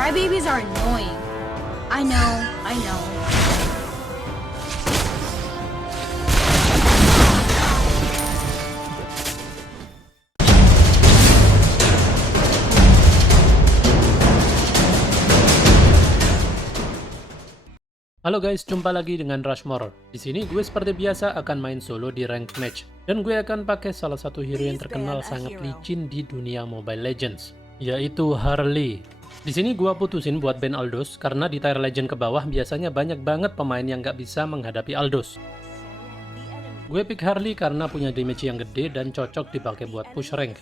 Crybabies are annoying. I know. Halo guys, jumpa lagi dengan Rushmore. Di sini gue seperti biasa akan main solo di ranked match, dan gue akan pakai salah satu hero yang terkenal sangat licin di dunia Mobile Legends, yaitu Harley. Di sini gue putusin buat ban Aldous karena di tier legend ke bawah biasanya banyak banget pemain yang gak bisa menghadapi Aldous. Gue pick Harley karena punya damage yang gede dan cocok dipakai buat push rank.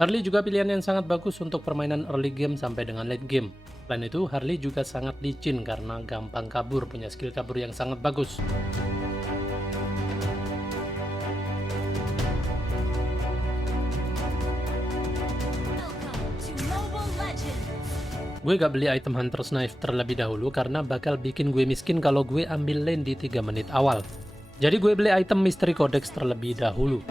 Harley juga pilihan yang sangat bagus untuk permainan early game sampai dengan late game. Selain itu, Harley juga sangat licin karena gampang kabur, punya skill kabur yang sangat bagus. Gue gak beli item Hunter's Knife terlebih dahulu karena bakal bikin gue miskin kalau gue ambil lane di 3 menit awal. Jadi gue beli item Mystery Codex terlebih dahulu.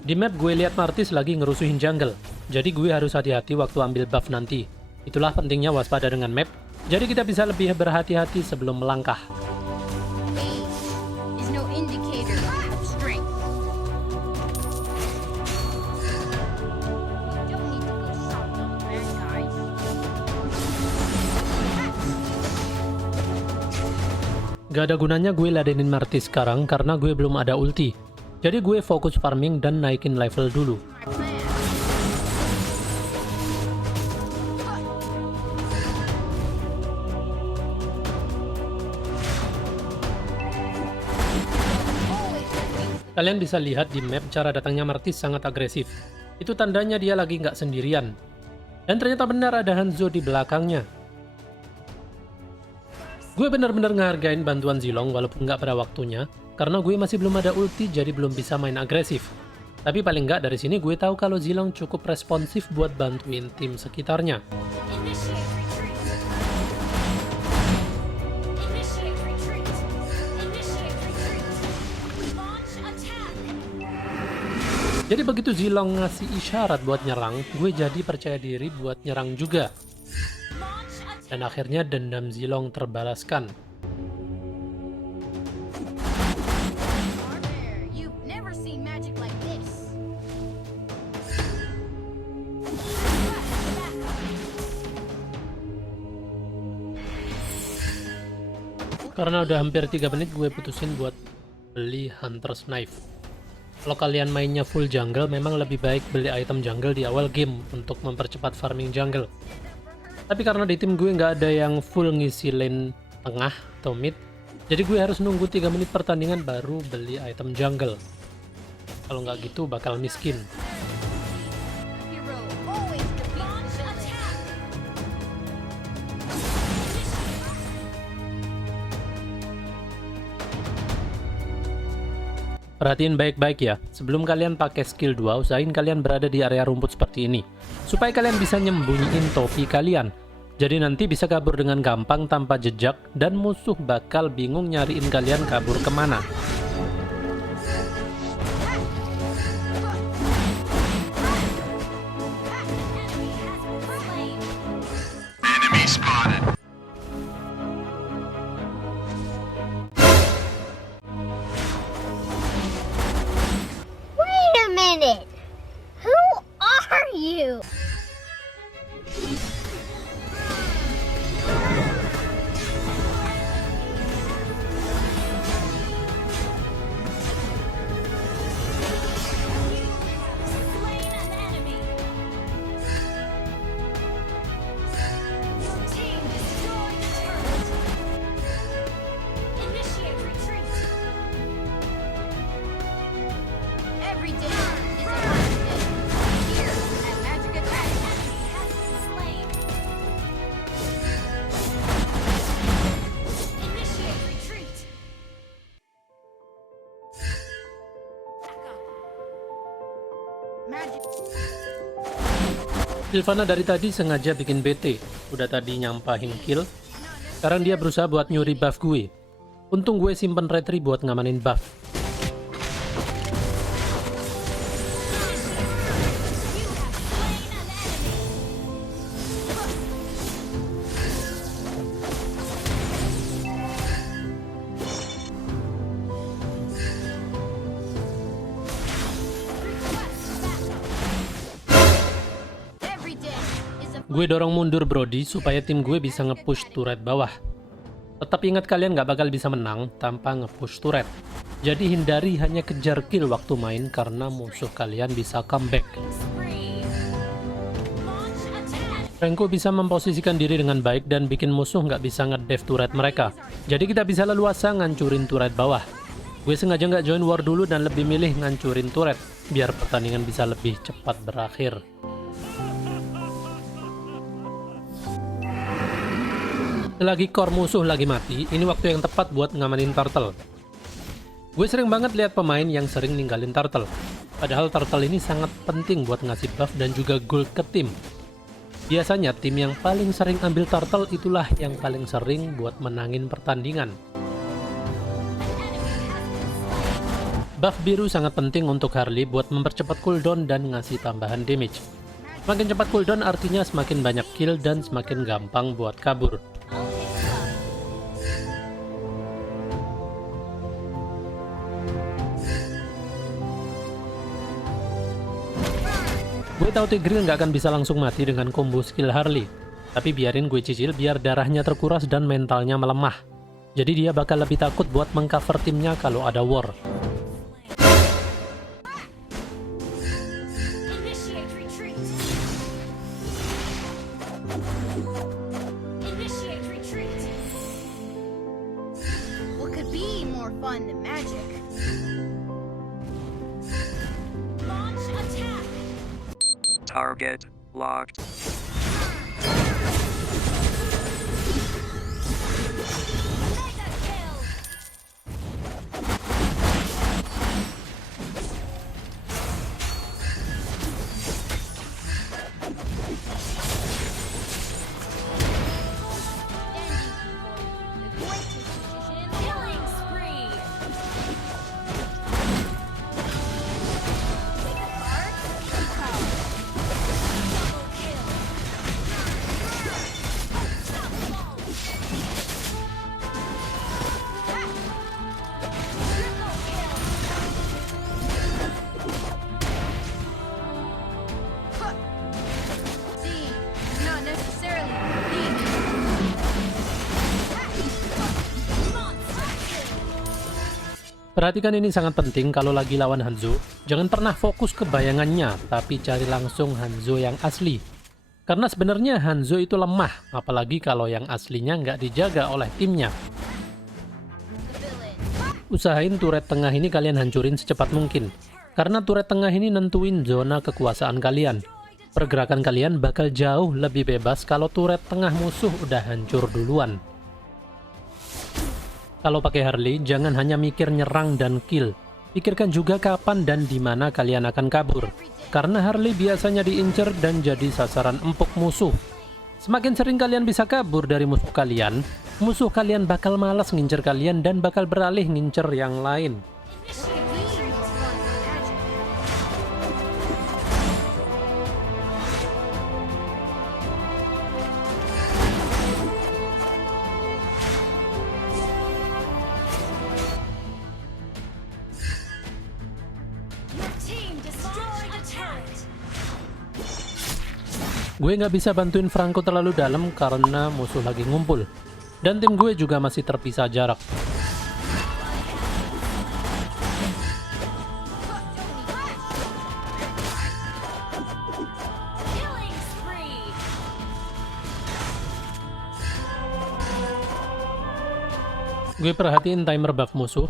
Di map gue lihat Martis lagi ngerusuhin jungle, jadi gue harus hati-hati waktu ambil buff nanti. Itulah pentingnya waspada dengan map, jadi kita bisa lebih berhati-hati sebelum melangkah. Gak ada gunanya gue ladenin Martis sekarang karena gue belum ada ulti. Jadi gue fokus farming dan naikin level dulu. Kalian bisa lihat di map cara datangnya Martis sangat agresif. Itu tandanya dia lagi nggak sendirian. Dan ternyata benar ada Hanzo di belakangnya. Gue benar-benar ngehargain bantuan Zilong walaupun nggak pada waktunya. Karena gue masih belum ada ulti, jadi belum bisa main agresif. Tapi paling nggak dari sini gue tahu kalau Zilong cukup responsif buat bantuin tim sekitarnya. Jadi begitu Zilong ngasih isyarat buat nyerang, gue jadi percaya diri buat nyerang juga. Dan akhirnya dendam Zilong terbalaskan. Karena udah hampir 3 menit gue putusin buat beli Hunter's Knife. Kalau kalian mainnya full jungle, memang lebih baik beli item jungle di awal game untuk mempercepat farming jungle. Tapi karena di tim gue nggak ada yang full ngisi lane tengah atau mid, jadi gue harus nunggu 3 menit pertandingan baru beli item jungle. Kalau nggak gitu bakal miskin. Perhatiin baik-baik ya, sebelum kalian pakai skill 2, usahain kalian berada di area rumput seperti ini, supaya kalian bisa nyembunyiin topi kalian. Jadi nanti bisa kabur dengan gampang tanpa jejak, dan musuh bakal bingung nyariin kalian kabur kemana. Who are you? Sylvana dari tadi sengaja bikin bete. Udah tadi nyampahin kill, sekarang dia berusaha buat nyuri buff gue. Untung gue simpen retri buat ngamanin buff. Gue dorong mundur Brody supaya tim gue bisa nge-push turret bawah. Tetap ingat kalian nggak bakal bisa menang tanpa nge-push turret. Jadi hindari hanya kejar kill waktu main karena musuh kalian bisa comeback. Renko bisa memposisikan diri dengan baik dan bikin musuh nggak bisa nge-dive turret mereka. Jadi kita bisa leluasa ngancurin turret bawah. Gue sengaja nggak join war dulu dan lebih milih ngancurin turret, biar pertandingan bisa lebih cepat berakhir. Selagi core musuh lagi mati, ini waktu yang tepat buat ngamanin turtle. Gue sering banget lihat pemain yang sering ninggalin turtle. Padahal turtle ini sangat penting buat ngasih buff dan juga gold ke tim. Biasanya tim yang paling sering ambil turtle itulah yang paling sering buat menangin pertandingan. Buff biru sangat penting untuk Harley buat mempercepat cooldown dan ngasih tambahan damage. Semakin cepat cooldown artinya semakin banyak kill dan semakin gampang buat kabur. Gue tahu Tigreal nggak akan bisa langsung mati dengan combo skill Harley. Tapi biarin gue cicil biar darahnya terkuras dan mentalnya melemah. Jadi dia bakal lebih takut buat mengcover timnya kalau ada war. What could be more fun than magic? Launch attack. Target locked. Mega kill. Killing spree. See, not necessarily Perhatikan ini sangat penting kalau lagi lawan Hanzo. Jangan pernah fokus ke bayangannya, tapi cari langsung Hanzo yang asli. Karena sebenarnya Hanzo itu lemah, apalagi kalau yang aslinya nggak dijaga oleh timnya. Usahain turret tengah ini kalian hancurin secepat mungkin. Karena turret tengah ini nentuin zona kekuasaan kalian. Pergerakan kalian bakal jauh lebih bebas kalau turret tengah musuh udah hancur duluan. Kalau pakai Harley, jangan hanya mikir nyerang dan kill. Pikirkan juga kapan dan di mana kalian akan kabur. Karena Harley biasanya diincer dan jadi sasaran empuk musuh. Semakin sering kalian bisa kabur dari musuh kalian bakal malas ngincer kalian dan bakal beralih ngincer yang lain. Gue nggak bisa bantuin Franco terlalu dalam karena musuh lagi ngumpul. Dan tim gue juga masih terpisah jarak. Gue perhatiin timer buff musuh.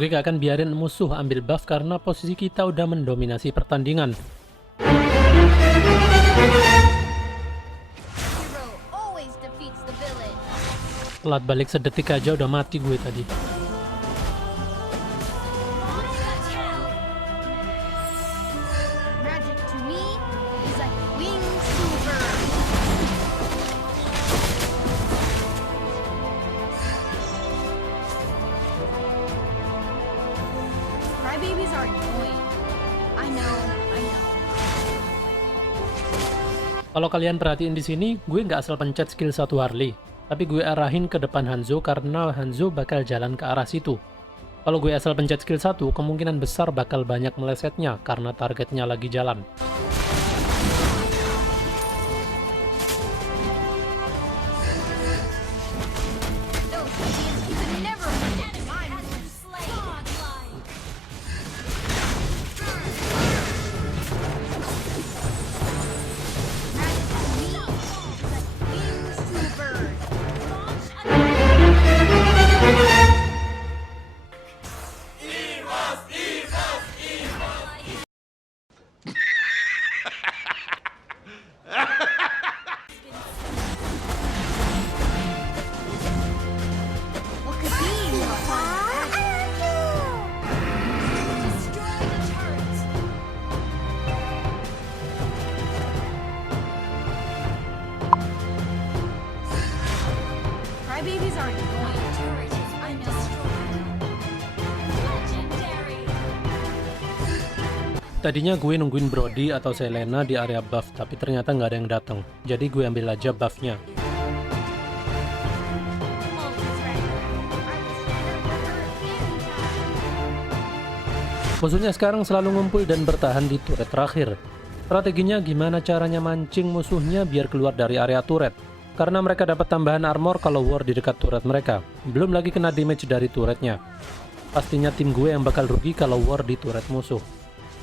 Gue gak akan biarin musuh ambil buff karena posisi kita udah mendominasi pertandingan. Telat balik sedetik aja udah mati gue tadi. Magic to me is like wings to a bird. Crybabies are annoying. I know. Kalau kalian perhatiin di sini, gue nggak asal pencet skill 1 Harley, tapi gue arahin ke depan Hanzo karena Hanzo bakal jalan ke arah situ. Kalau gue asal pencet skill 1, kemungkinan besar bakal banyak melesetnya karena targetnya lagi jalan. Tadinya gue nungguin Brody atau Selena di area buff, tapi ternyata nggak ada yang datang. Jadi gue ambil aja buffnya. Musuhnya sekarang selalu ngumpul dan bertahan di turret terakhir. Strateginya gimana caranya mancing musuhnya biar keluar dari area turret. Karena mereka dapat tambahan armor kalau war di dekat turret mereka. Belum lagi kena damage dari turretnya. Pastinya tim gue yang bakal rugi kalau war di turret musuh.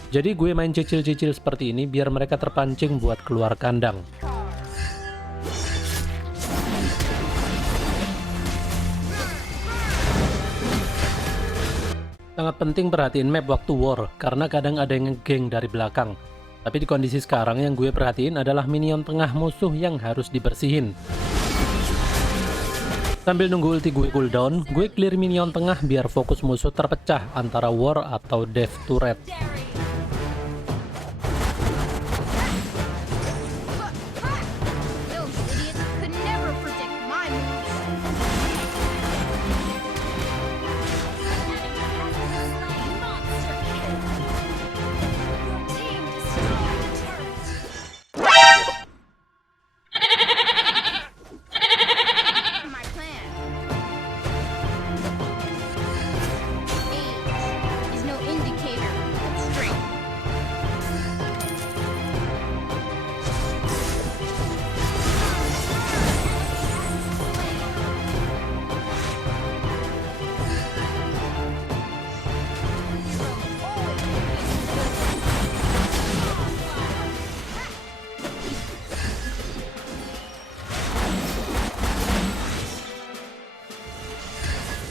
Jadi gue main cicil-cicil seperti ini biar mereka terpancing buat keluar kandang. Sangat penting perhatiin map waktu war, karena kadang ada yang ngegeng dari belakang. Tapi di kondisi sekarang yang gue perhatiin adalah minion tengah musuh yang harus dibersihin. Sambil nunggu ulti gue cooldown, gue clear minion tengah biar fokus musuh terpecah antara war atau dev turret.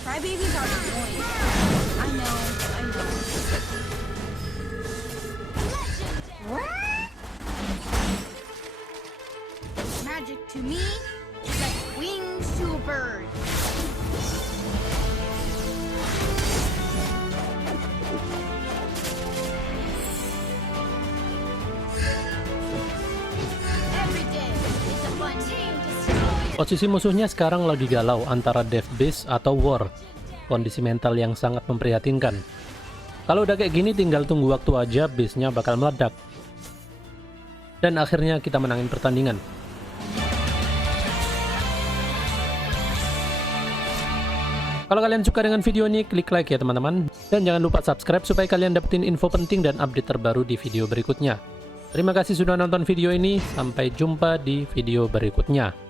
Crybabies are annoying. I know. Magic to me is like wings to a bird. Every day is a fun team destroy. Posisi musuhnya sekarang lagi galau antara dev base atau war. Kondisi mental yang sangat memprihatinkan. Kalau udah kayak gini tinggal tunggu waktu aja base-nya bakal meledak. Dan akhirnya kita menangin pertandingan. Kalau kalian suka dengan video ini, klik like ya teman-teman. Dan jangan lupa subscribe supaya kalian dapetin info penting dan update terbaru di video berikutnya. Terima kasih sudah nonton video ini, sampai jumpa di video berikutnya.